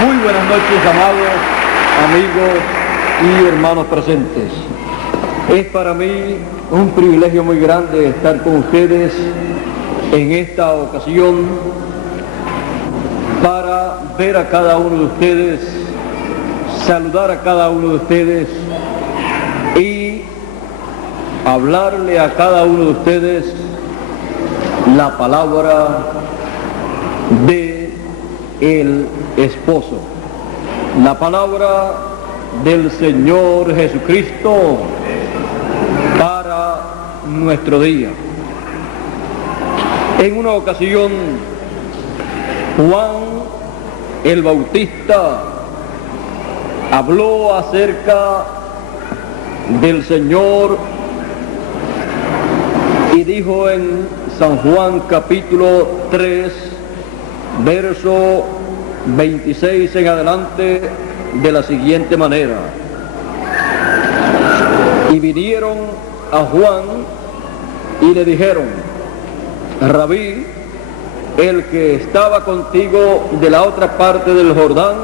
Muy buenas noches, amados amigos y hermanos presentes. Es para mí un privilegio muy grande estar con ustedes en esta ocasión para ver a cada uno de ustedes, saludar a cada uno de ustedes y hablarle a cada uno de ustedes la palabra de el esposo, la palabra del Señor Jesucristo para nuestro día. En una ocasión, Juan el Bautista habló acerca del Señor y dijo en San Juan capítulo 3, verso 26 en adelante, de la siguiente manera: y vinieron a Juan y le dijeron: Rabí, el que estaba contigo de la otra parte del Jordán,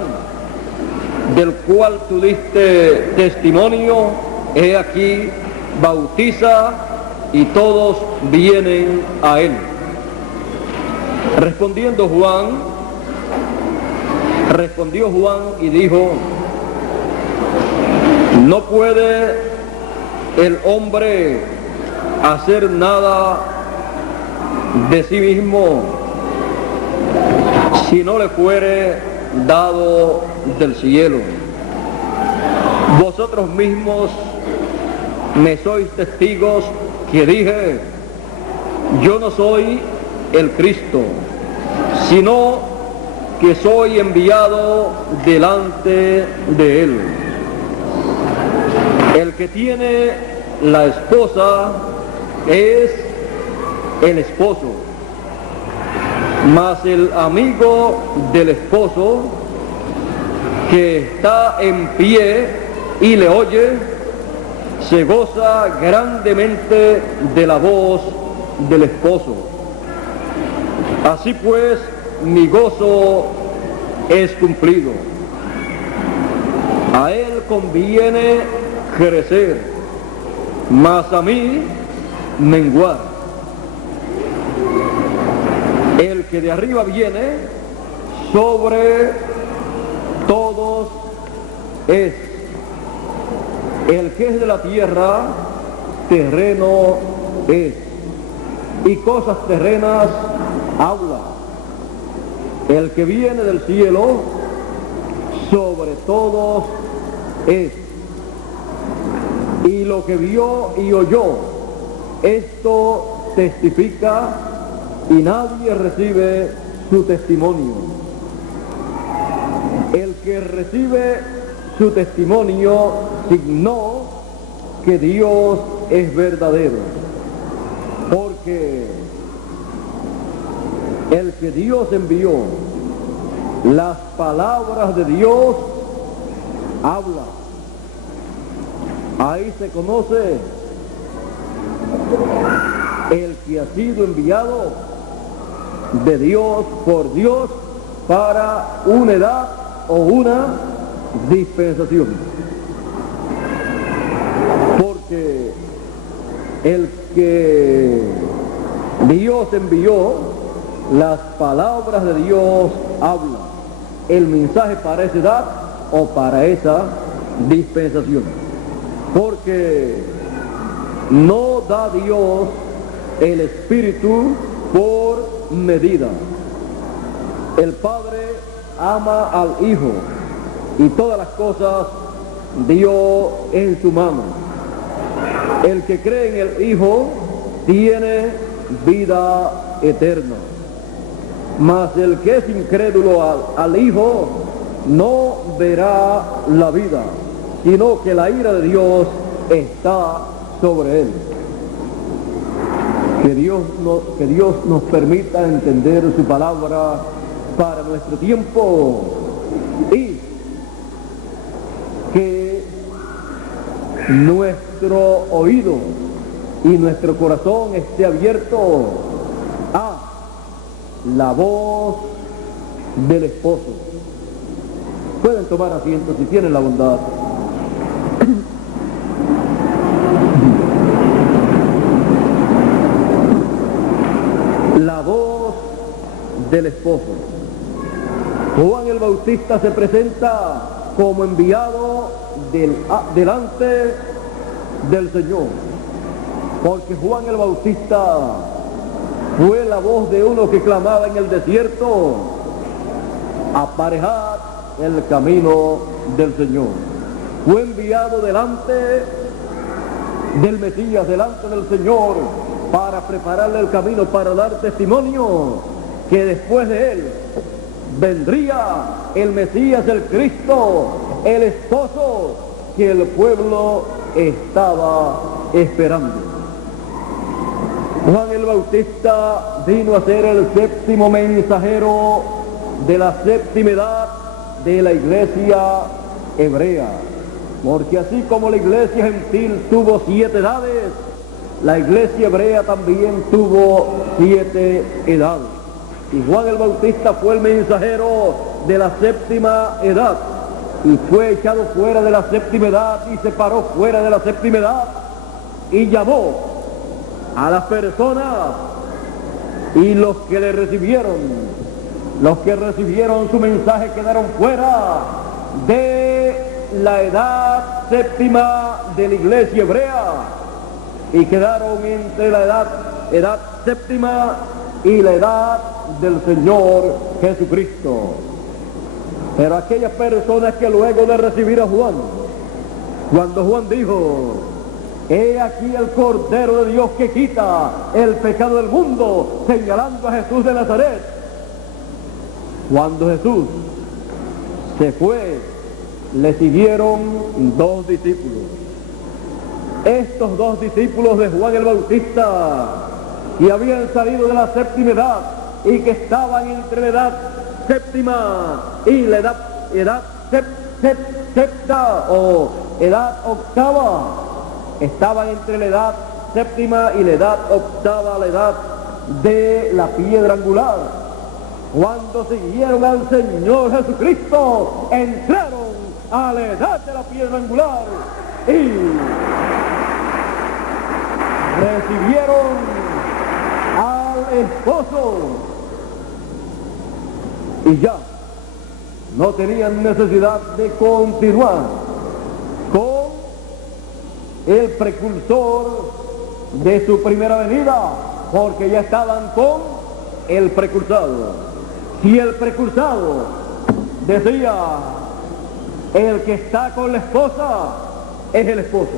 del cual tú diste testimonio, he aquí, bautiza, y todos vienen a él. Respondió Juan y dijo: no puede el hombre hacer nada de sí mismo si no le fuere dado del cielo. Vosotros mismos me sois testigos que dije: yo no soy el Cristo, sino que soy enviado delante de él. El que tiene la esposa es el esposo, mas el amigo del esposo que está en pie y le oye, se goza grandemente de la voz del esposo. Así pues, mi gozo es cumplido. A él conviene crecer, mas a mí menguar. El que de arriba viene sobre todos es. El que es de la tierra, terreno es, y cosas terrenas habla. El que viene del cielo, sobre todos es. Y lo que vio y oyó, esto testifica, y nadie recibe su testimonio. El que recibe su testimonio signó que Dios es verdadero, porque el que Dios envió, las palabras de Dios habla. Ahí se conoce el que ha sido enviado de Dios por Dios para una edad o una dispensación. Porque el que Dios envió, las palabras de Dios hablan. El mensaje para esa edad o para esa dispensación. Porque no da Dios el Espíritu por medida. El Padre ama al Hijo y todas las cosas dio en su mano. El que cree en el Hijo tiene vida eterna. Mas el que es incrédulo al Hijo no verá la vida, sino que la ira de Dios está sobre él. Que Dios nos permita entender su palabra para nuestro tiempo, y que nuestro oído y nuestro corazón esté abierto a la voz del esposo. Pueden tomar asiento si tienen la bondad. La voz del esposo. Juan el Bautista se presenta como enviado delante del Señor, porque Juan el Bautista fue la voz de uno que clamaba en el desierto: aparejad el camino del Señor. Fue enviado delante del Mesías, delante del Señor, para prepararle el camino, para dar testimonio que después de él vendría el Mesías, el Cristo, el esposo que el pueblo estaba esperando. Juan el Bautista vino a ser el séptimo mensajero de la séptima edad de la iglesia hebrea, porque así como la iglesia gentil tuvo 7 edades, la iglesia hebrea también tuvo 7 edades. Y Juan el Bautista fue el mensajero de la séptima edad, y fue echado fuera de la séptima edad y se paró fuera de la séptima edad y llamó a las personas, y los que le recibieron, los que recibieron su mensaje quedaron fuera de la edad séptima de la iglesia hebrea y quedaron entre la edad séptima y la edad del Señor Jesucristo. Pero aquellas personas que luego de recibir a Juan, cuando Juan dijo: he aquí el Cordero de Dios que quita el pecado del mundo, señalando a Jesús de Nazaret, cuando Jesús se fue, le siguieron 2 discípulos. Estos 2 discípulos de Juan el Bautista, que habían salido de la séptima edad y que estaban entre la edad séptima y la edad sexta o edad octava, estaban entre la edad séptima y la edad octava, la edad de la piedra angular. Cuando siguieron al Señor Jesucristo, entraron a la edad de la piedra angular y recibieron al esposo, y ya no tenían necesidad de continuar con el precursor de su primera venida, porque ya estaban con el precursado. Si el precursado decía: el que está con la esposa es el esposo,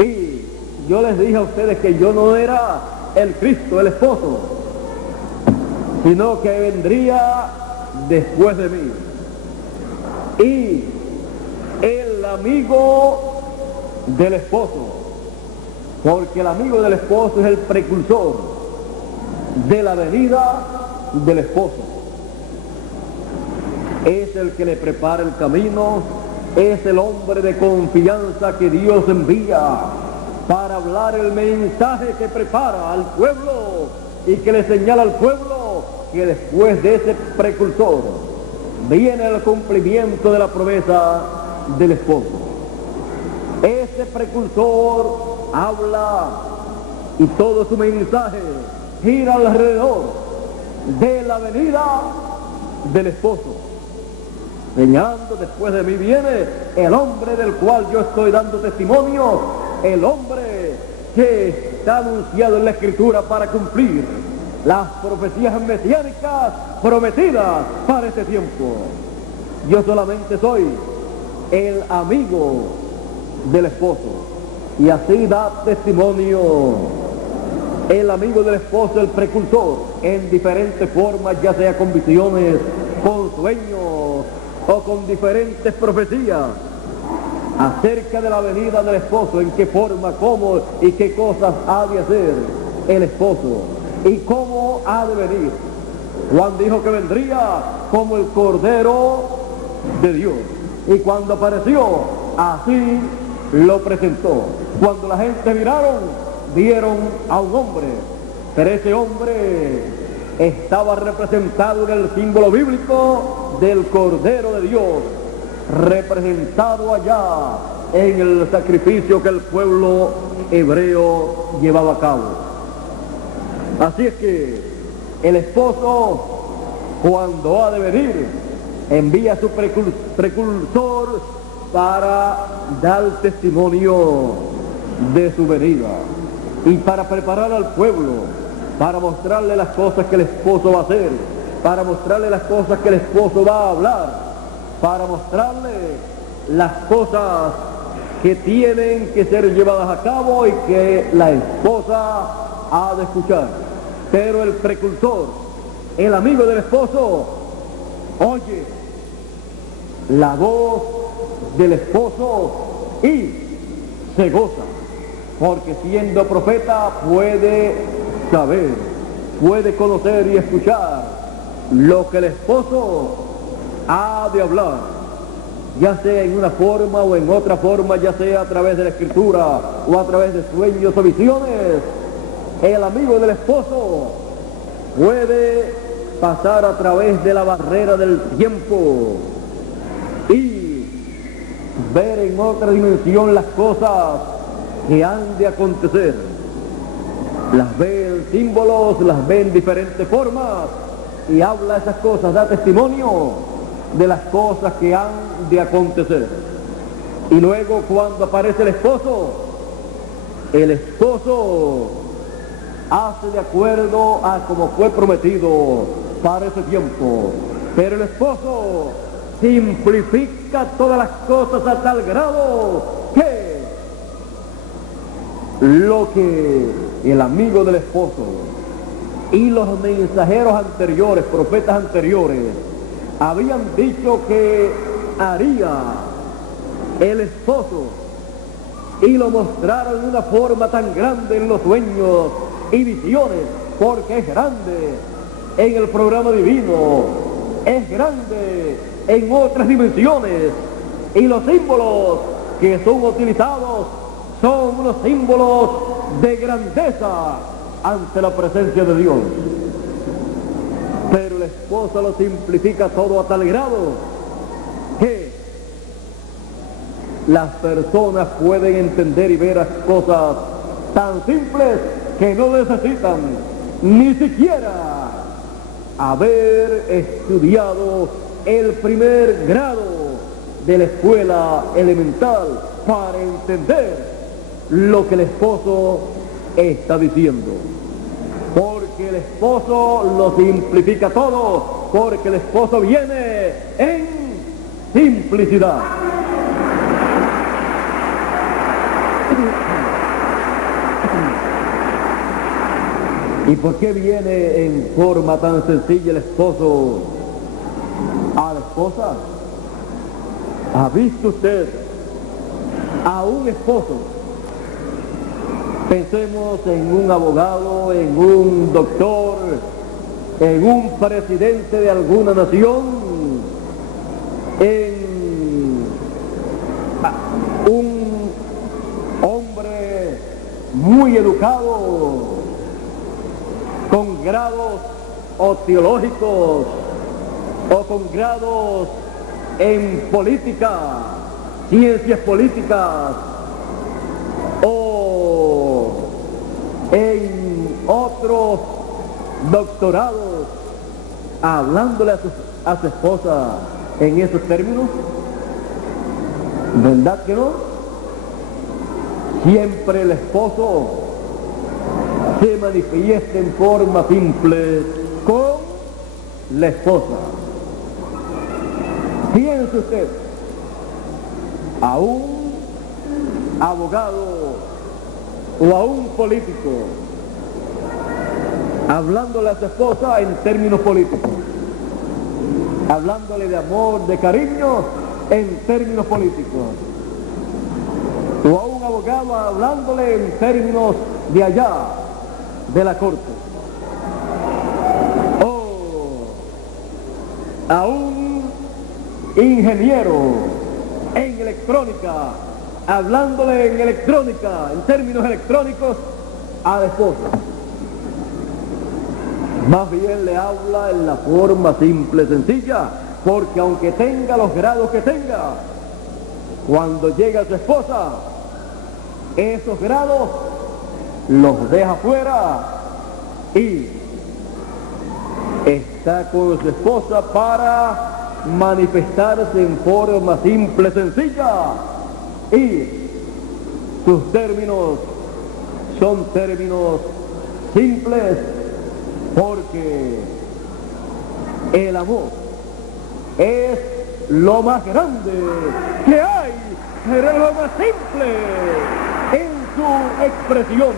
y yo les dije a ustedes que yo no era el Cristo, el esposo, sino que vendría después de mí, y el amigo del esposo, porque el amigo del esposo es el precursor de la venida del esposo. Es el que le prepara el camino, es el hombre de confianza que Dios envía para hablar el mensaje que prepara al pueblo y que le señala al pueblo que después de ese precursor viene el cumplimiento de la promesa del esposo. Ese precursor habla y todo su mensaje gira alrededor de la venida del esposo, señalando: después de mí viene el hombre del cual yo estoy dando testimonio, el hombre que está anunciado en la Escritura para cumplir las profecías mesiánicas prometidas para este tiempo. Yo solamente soy el amigo del esposo, y así da testimonio el amigo del esposo, el precursor, en diferentes formas, ya sea con visiones, con sueños o con diferentes profecías acerca de la venida del esposo, en qué forma, cómo y qué cosas ha de hacer el esposo y cómo ha de venir. Juan dijo que vendría como el Cordero de Dios, y cuando apareció, así lo presentó. Cuando la gente miraron, vieron a un hombre, pero ese hombre estaba representado en el símbolo bíblico del Cordero de Dios, representado allá en el sacrificio que el pueblo hebreo llevaba a cabo. Así es que el esposo, cuando ha de venir, envía a su precursor para dar testimonio de su venida y para preparar al pueblo, para mostrarle las cosas que el esposo va a hacer, para mostrarle las cosas que el esposo va a hablar, para mostrarle las cosas que tienen que ser llevadas a cabo y que la esposa ha de escuchar. Pero el precursor, el amigo del esposo, oye la voz del esposo y se goza, porque siendo profeta puede saber, puede conocer y escuchar lo que el esposo ha de hablar, ya sea en una forma o en otra forma, ya sea a través de la escritura o a través de sueños o visiones. El amigo del esposo puede pasar a través de la barrera del tiempo y ver en otra dimensión las cosas que han de acontecer. Las ve en símbolos, las ve en diferentes formas y habla esas cosas, da testimonio de las cosas que han de acontecer. Y luego cuando aparece el esposo hace de acuerdo a como fue prometido para ese tiempo. Pero el esposo simplifica todas las cosas a tal grado que lo que el amigo del esposo y los mensajeros anteriores, profetas anteriores, habían dicho que haría el esposo y lo mostraron de una forma tan grande en los sueños y visiones, porque es grande en el programa divino, es grande en otras dimensiones, y los símbolos que son utilizados son unos símbolos de grandeza ante la presencia de Dios. Pero el esposo lo simplifica todo a tal grado que las personas pueden entender y ver las cosas tan simples que no necesitan ni siquiera haber estudiado el primer grado de la escuela elemental para entender lo que el esposo está diciendo. Porque el esposo lo simplifica todo, porque el esposo viene en simplicidad. ¿Y por qué viene en forma tan sencilla el esposo a la esposa? ¿Ha visto usted a un esposo? Pensemos en un abogado, en un doctor, en un presidente de alguna nación, en un hombre muy educado, con grados o teológicos o con grados en política, ciencias políticas o en otros doctorados, hablándole a su esposa en esos términos. ¿Verdad que no? Siempre el esposo se manifiesta en forma simple con la esposa. Piense usted a un abogado o a un político hablándole a su esposa en términos políticos, hablándole de amor, de cariño en términos políticos, o a un abogado hablándole en términos de allá, de la corte, o a un ingeniero en electrónica hablándole en electrónica, en términos electrónicos, a la esposa. Más bien le habla en la forma simple, sencilla, porque aunque tenga los grados que tenga, cuando llega su esposa, esos grados los deja fuera y está con su esposa para manifestarse en forma simple, sencilla, y sus términos son términos simples, porque el amor es lo más grande que hay, pero es lo más simple en su expresión.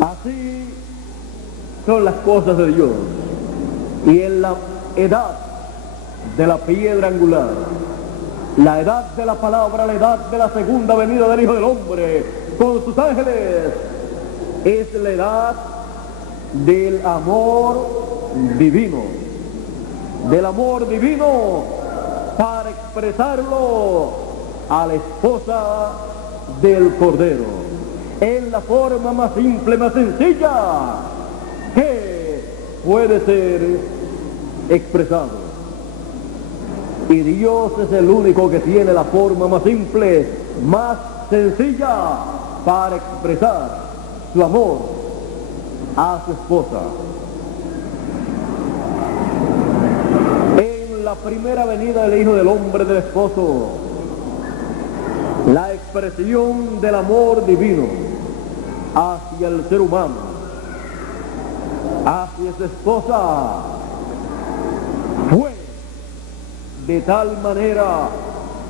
Así son las cosas de Dios. Y en la edad de la piedra angular, la edad de la palabra, la edad de la segunda venida del Hijo del Hombre con sus ángeles, es la edad del amor divino, para expresarlo a la esposa del Cordero, en la forma más simple, más sencilla que puede ser expresado. Y Dios es el único que tiene la forma más simple, más sencilla para expresar su amor a su esposa. En la primera venida del Hijo del Hombre, del Esposo, la expresión del amor divino hacia el ser humano, hacia su esposa, fue de tal manera,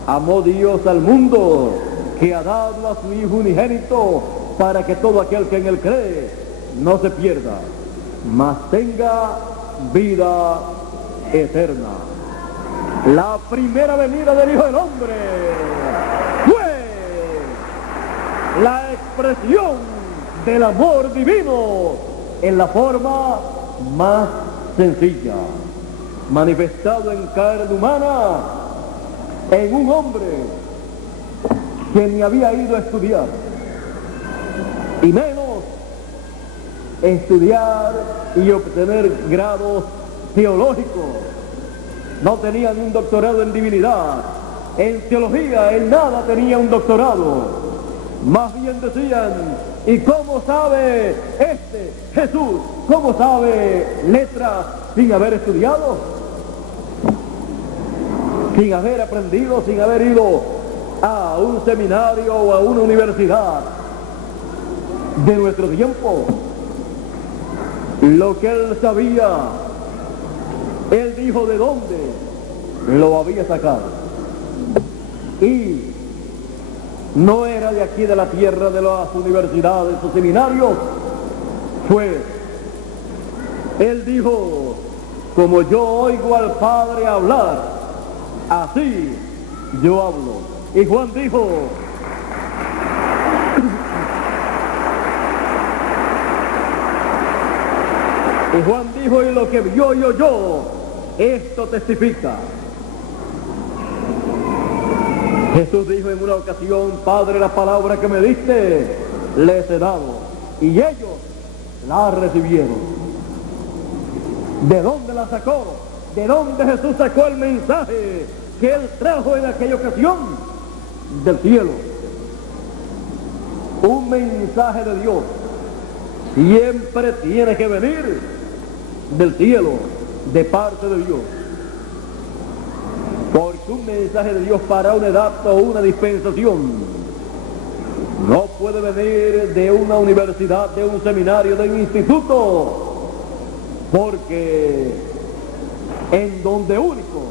amó Dios al mundo, que ha dado a su Hijo unigénito, para que todo aquel que en él cree no se pierda, mas tenga vida eterna. La primera venida del Hijo del Hombre fue la expresión del amor divino en la forma más sencilla, manifestado en carne humana, en un hombre que ni había ido a estudiar, y menos estudiar y obtener grados teológicos. No tenía ni un doctorado en divinidad, en teología, en nada tenía un doctorado. Más bien decían, ¿y cómo sabe este Jesús? ¿Cómo sabe letras sin haber estudiado? Sin haber aprendido, sin haber ido a un seminario o a una universidad de nuestro tiempo. Lo que él sabía, él dijo de dónde lo había sacado. Y no era de aquí, de la tierra, de las universidades o seminarios. Él dijo, como yo oigo al Padre hablar, así yo hablo. Y Juan dijo, y lo que vio y oyó, esto testifica. Jesús dijo en una ocasión, Padre, la palabra que me diste, les he dado, y ellos la recibieron. ¿De dónde la sacó? ¿De dónde Jesús sacó el mensaje que él trajo en aquella ocasión? Del cielo. Un mensaje de Dios siempre tiene que venir del cielo, de parte de Dios. Porque un mensaje de Dios para una edad o una dispensación no puede venir de una universidad, de un seminario, de un instituto, porque en donde único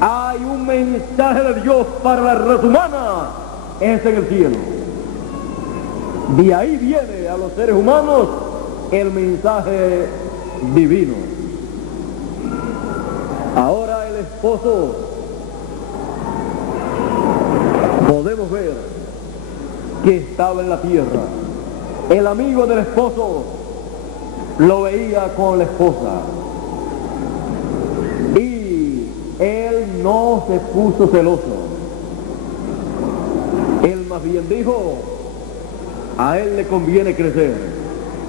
hay un mensaje de Dios para la raza humana es en el cielo. De ahí viene a los seres humanos el mensaje divino. Ahora el esposo, podemos ver que estaba en la tierra. El amigo del esposo lo veía con la esposa y él él no se puso celoso. Él más bien dijo, a él le conviene crecer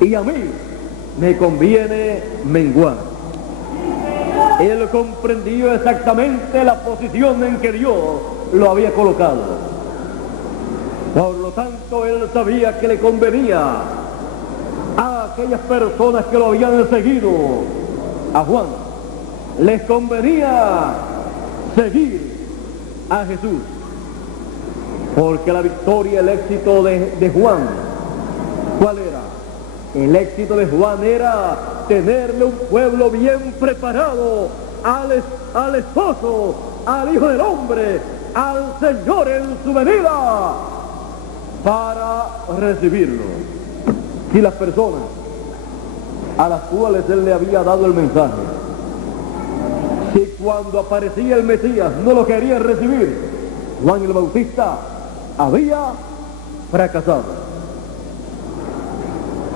y a mí me conviene menguar. Él comprendió exactamente la posición en que Dios lo había colocado. Por lo tanto, él sabía que le convenía a aquellas personas que lo habían seguido, a Juan, les convenía seguir a Jesús, porque la victoria, el éxito de Juan, ¿cuál era? El éxito de Juan era tenerle un pueblo bien preparado al esposo, al Hijo del Hombre, al Señor en su venida, para recibirlo. Si las personas a las cuales él le había dado el mensaje, si cuando aparecía el Mesías no lo querían recibir, Juan el Bautista había fracasado,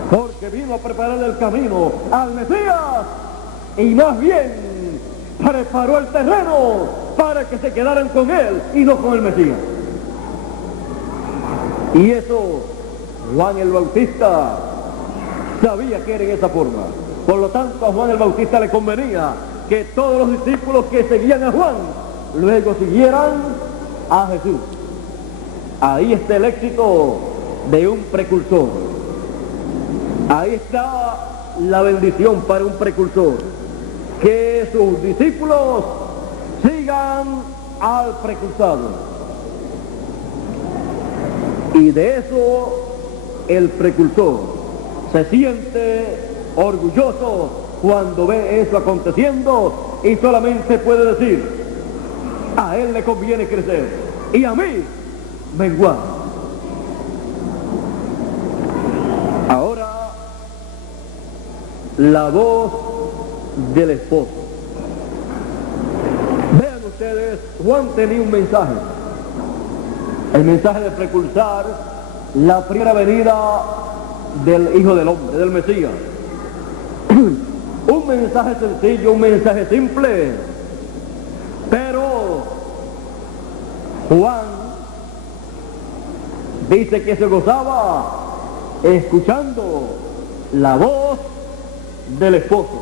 porque vino a preparar el camino al Mesías y más bien preparó el terreno para que se quedaran con él y no con el Mesías. Y eso Juan el Bautista sabía que era en esa forma. Por lo tanto, a Juan el Bautista le convenía que todos los discípulos que seguían a Juan luego siguieran a Jesús. Ahí está el éxito de un precursor. Ahí está la bendición para un precursor, que sus discípulos sigan al precursado. Y de eso el precursor se siente orgulloso cuando ve eso aconteciendo y solamente puede decir, a él le conviene crecer y a mí menguar. Ahora, la voz del esposo. Vean ustedes, Juan tenía un mensaje. El mensaje de precursar la primera venida del Hijo del Hombre, del Mesías. Un mensaje sencillo, un mensaje simple. Pero Juan dice que se gozaba escuchando la voz del esposo.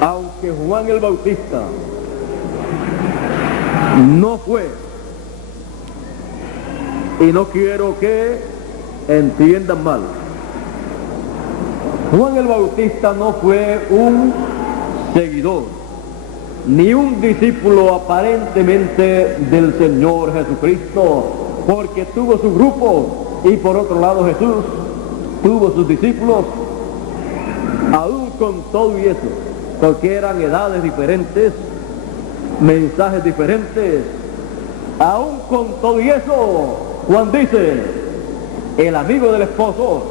Aunque Juan el Bautista no fue, y no quiero que entiendan mal, Juan el Bautista no fue un seguidor, ni un discípulo aparentemente del Señor Jesucristo, porque tuvo su grupo y por otro lado Jesús tuvo sus discípulos, aún con todo y eso, porque eran edades diferentes, mensajes diferentes, aún con todo y eso, Juan dice, el amigo del esposo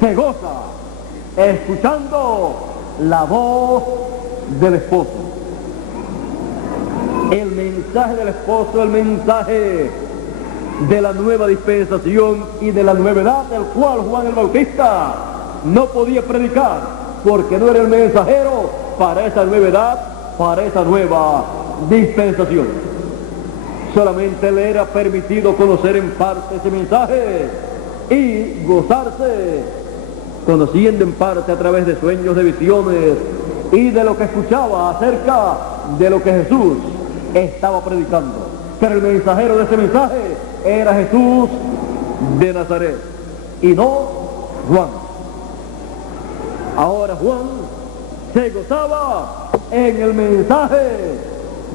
se goza escuchando la voz del esposo. El mensaje del esposo, el mensaje de la nueva dispensación y de la nueva edad, el cual Juan el Bautista no podía predicar, porque no era el mensajero para esa nueva edad, para esa nueva dispensación. Solamente le era permitido conocer en parte ese mensaje y gozarse, conociendo en parte a través de sueños, de visiones y de lo que escuchaba acerca de lo que Jesús estaba predicando. Pero el mensajero de ese mensaje era Jesús de Nazaret y no Juan. Ahora Juan se gozaba en el mensaje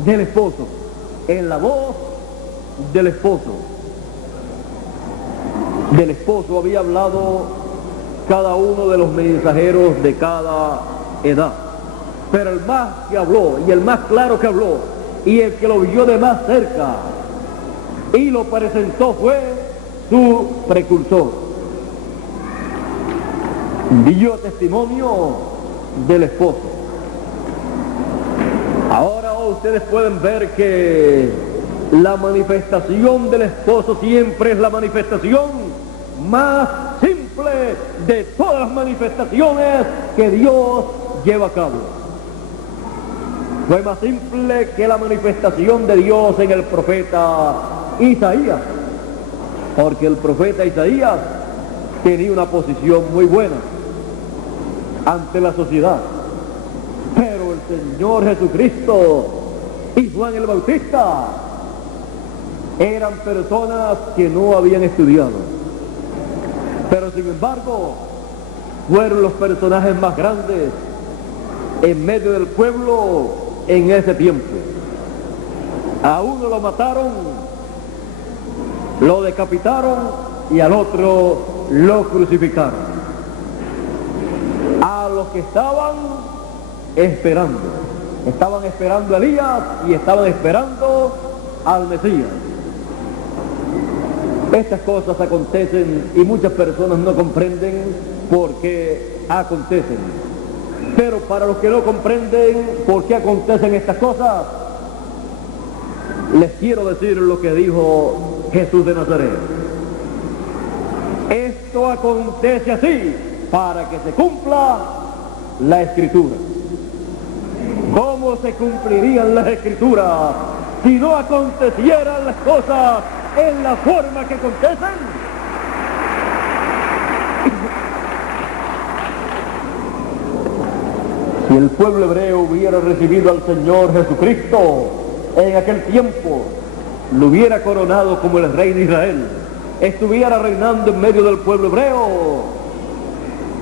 del esposo, en la voz del esposo. Del esposo había hablado cada uno de los mensajeros de cada edad, pero el más que habló y el más claro que habló y el que lo vio de más cerca y lo presentó fue su precursor. Dio testimonio del esposo. Ahora ustedes pueden ver que la manifestación del esposo siempre es la manifestación más simple de todas las manifestaciones que Dios lleva a cabo. Fue más simple que la manifestación de Dios en el profeta Isaías, porque el profeta Isaías tenía una posición muy buena ante la sociedad, pero el Señor Jesucristo y Juan el Bautista eran personas que no habían estudiado, pero sin embargo fueron los personajes más grandes en medio del pueblo en ese tiempo. A uno lo mataron, lo decapitaron y al otro lo crucificaron. A los que estaban esperando a Elías y estaban esperando al Mesías. Estas cosas acontecen y muchas personas no comprenden por qué acontecen. Pero para los que no comprenden por qué acontecen estas cosas, les quiero decir lo que dijo Jesús de Nazaret. Esto acontece así para que se cumpla la Escritura. ¿Cómo se cumplirían las Escrituras si no acontecieran las cosas en la forma que acontecen? Si el pueblo hebreo hubiera recibido al Señor Jesucristo en aquel tiempo, lo hubiera coronado como el rey de Israel, estuviera reinando en medio del pueblo hebreo,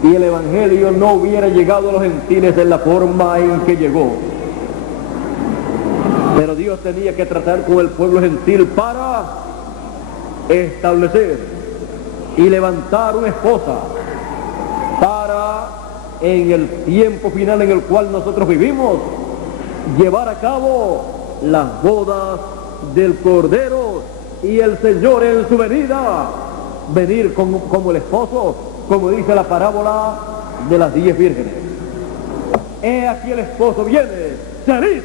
y el Evangelio no hubiera llegado a los gentiles en la forma en que llegó. Pero Dios tenía que tratar con el pueblo gentil para establecer y levantar una esposa para, en el tiempo final en el cual nosotros vivimos, llevar a cabo las bodas del Cordero y el Señor en su venida venir como el esposo, como dice la parábola de las 10 vírgenes. He aquí el esposo viene, salid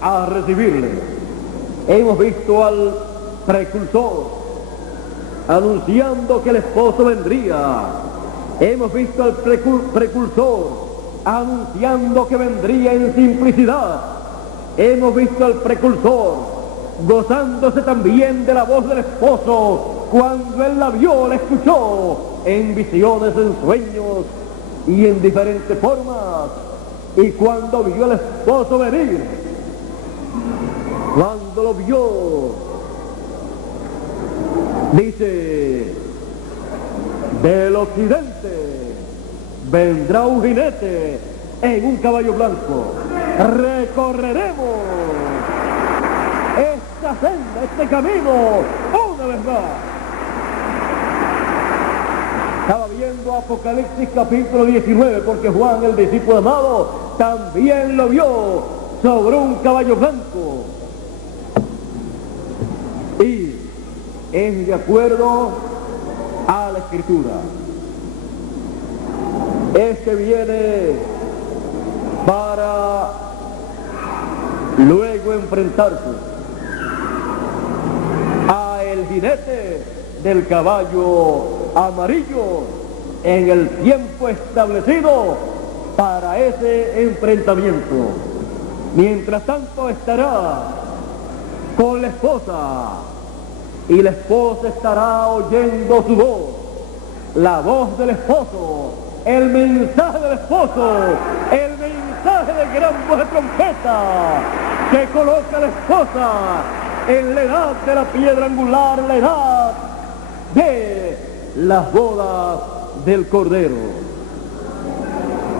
a recibirle. Hemos visto al precursor anunciando que el esposo vendría. Hemos visto al precursor anunciando que vendría en simplicidad. Hemos visto al precursor gozándose también de la voz del esposo cuando él la vio, la escuchó en visiones, en sueños y en diferentes formas. Y cuando vio al esposo venir, cuando lo vio, dice: del occidente vendrá un jinete en un caballo blanco. Recorreremos esta senda, este camino, una vez más. Estaba viendo Apocalipsis capítulo 19, porque Juan, el discípulo amado, también lo vio sobre un caballo blanco. Y es de acuerdo a la Escritura. Este viene para luego enfrentarse a el jinete del caballo amarillo en el tiempo establecido para ese enfrentamiento. Mientras tanto estará con la esposa, y la esposa estará oyendo su voz, la voz del esposo, el mensaje del esposo, el mensaje del gran voz de trompeta que coloca a la esposa en la edad de la piedra angular, la edad de las bodas del Cordero,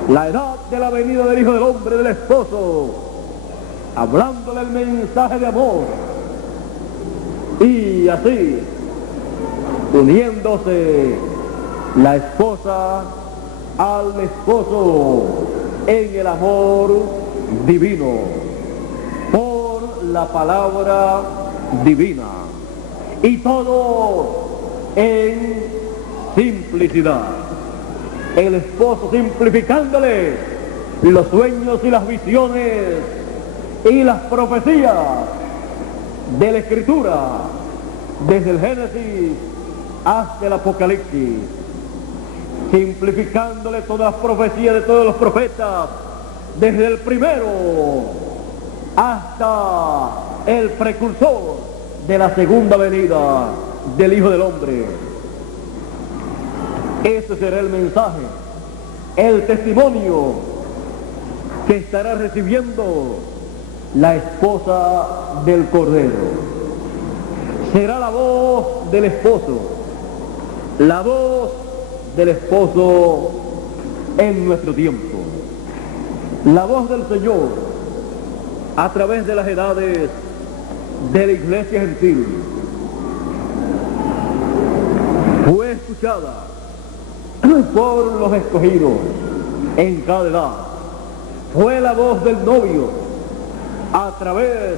la edad de la venida del Hijo del Hombre, del esposo, hablándole el mensaje de amor. Y así, uniéndose la esposa al esposo en el amor divino, por la palabra divina, y todo en simplicidad. El esposo simplificándole los sueños y las visiones y las profecías de la Escritura, desde el Génesis hasta el Apocalipsis, simplificándole todas las profecías de todos los profetas, desde el primero hasta el precursor de la segunda venida del Hijo del Hombre. Ese será el mensaje, el testimonio que estará recibiendo la esposa del Cordero. Será la voz del esposo, la voz del esposo en nuestro tiempo, la voz del Señor a través de las edades de la iglesia gentil. Fue escuchada por los escogidos en cada edad. Fue la voz del novio a través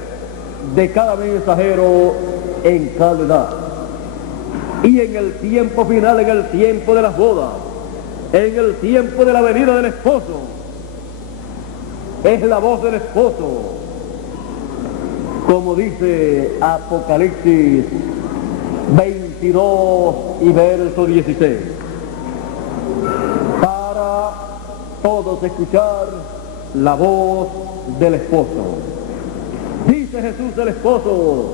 de cada mensajero en cada edad. Y en el tiempo final, en el tiempo de las bodas, en el tiempo de la venida del esposo, es la voz del esposo, como dice Apocalipsis 22 y verso 16, para todos escuchar la voz del esposo. Dice Jesús el esposo: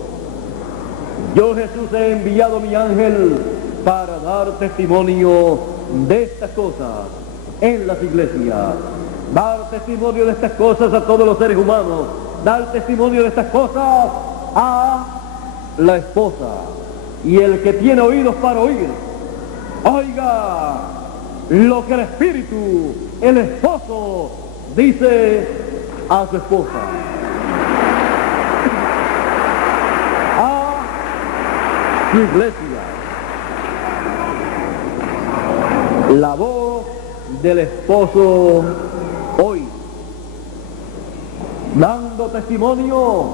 yo Jesús he enviado mi ángel para dar testimonio de estas cosas en las iglesias, dar testimonio de estas cosas a todos los seres humanos, dar testimonio de estas cosas a la esposa. Y el que tiene oídos para oír, oiga lo que el Espíritu, el esposo, dice a su esposa. Su iglesia. La voz del esposo hoy, dando testimonio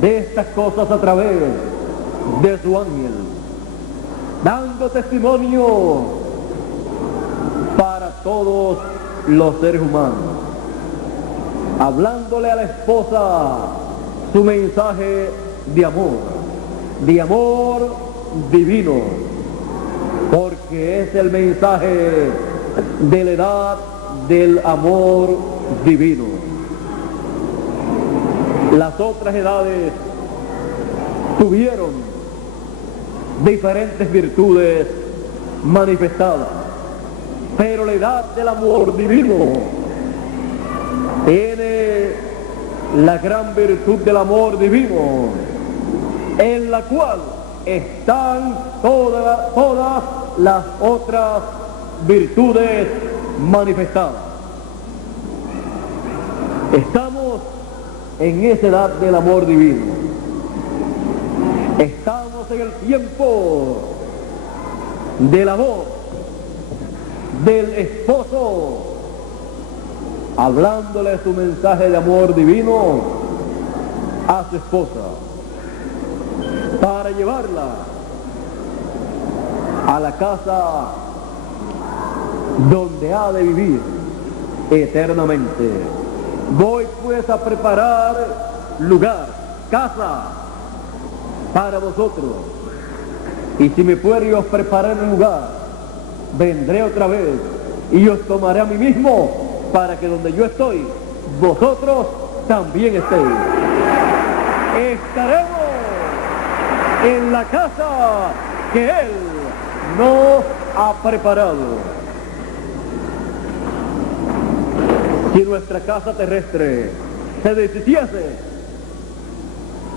de estas cosas a través de su ángel, dando testimonio para todos los seres humanos, hablándole a la esposa su mensaje de amor divino, porque es el mensaje de la edad del amor divino. Las otras edades tuvieron diferentes virtudes manifestadas, pero la edad del amor divino tiene la gran virtud del amor divino, en la cual están todas las otras virtudes manifestadas. Estamos en esa edad del amor divino. Estamos en el tiempo de la voz del esposo, hablándole su mensaje de amor divino a su esposa, para llevarla a la casa donde ha de vivir eternamente. Voy pues a preparar lugar, casa, para vosotros. Y si me fuere y os prepararé un lugar, vendré otra vez y os tomaré a mí mismo, para que donde yo estoy, vosotros también estéis. Estaremos en la casa que Él nos ha preparado. Si nuestra casa terrestre se deshiciese,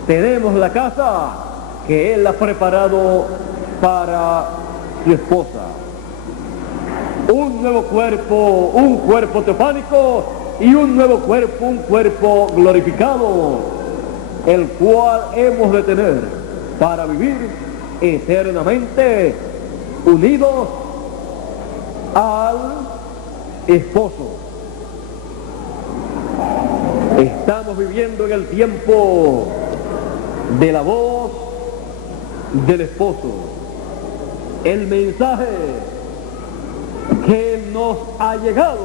tenemos la casa que Él ha preparado para su esposa. Un nuevo cuerpo, un cuerpo teofánico y un nuevo cuerpo, un cuerpo glorificado, el cual hemos de tener para vivir eternamente unidos al esposo. Estamos viviendo en el tiempo de la voz del esposo. El mensaje que nos ha llegado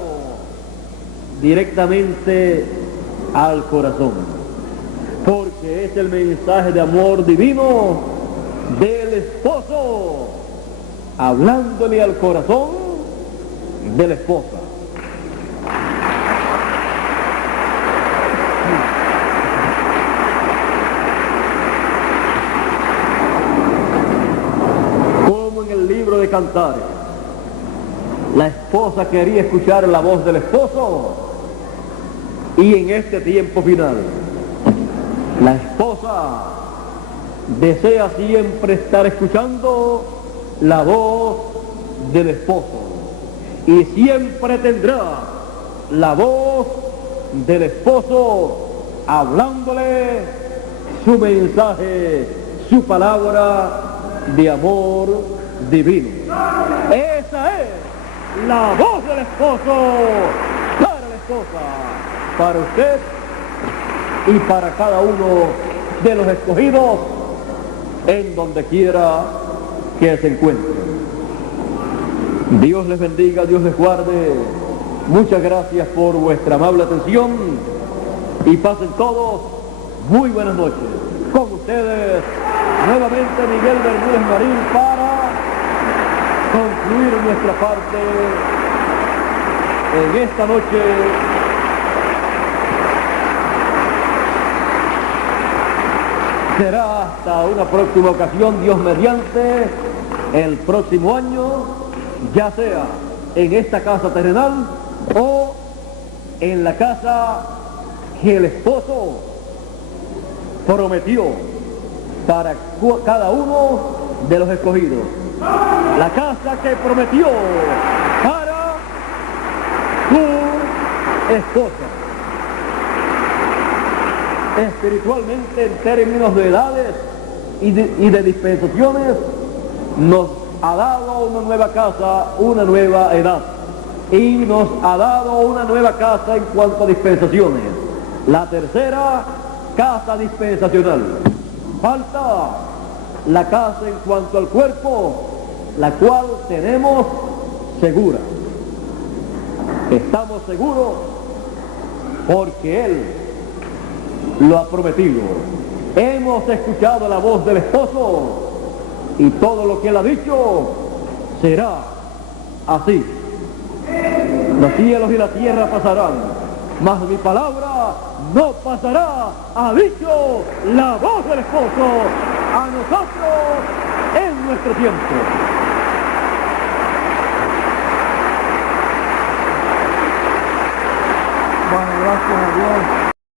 directamente al corazón, porque es el mensaje de amor divino del esposo, hablándole al corazón de la esposa. cantares. La esposa quería escuchar la voz del esposo, y en este tiempo final, la esposa desea siempre estar escuchando la voz del esposo, y siempre tendrá la voz del esposo hablándole su mensaje, su palabra de amor divino. Esa es la voz del esposo para la esposa, para usted y para cada uno de los escogidos en donde quiera que se encuentre. Dios les bendiga, Dios les guarde. Muchas gracias por vuestra amable atención y pasen todos muy buenas noches. Con ustedes, nuevamente Miguel Bermúdez Marín para concluir nuestra parte en esta noche será hasta una próxima ocasión, Dios mediante, el próximo año, ya sea en esta casa terrenal o en la casa que el esposo prometió para cada uno de los escogidos. La casa que prometió para su esposa. Espiritualmente, en términos de edades y de dispensaciones, nos ha dado una nueva casa, una nueva edad, y nos ha dado una nueva casa en cuanto a dispensaciones, la tercera casa dispensacional. Falta la casa en cuanto al cuerpo, la cual tenemos segura. Estamos seguros porque Él lo ha prometido. Hemos escuchado la voz del esposo y todo lo que Él ha dicho será así. Los cielos y la tierra pasarán, mas mi palabra no pasará, ha dicho la voz del esposo a nosotros en nuestro tiempo. Bueno, gracias a Dios.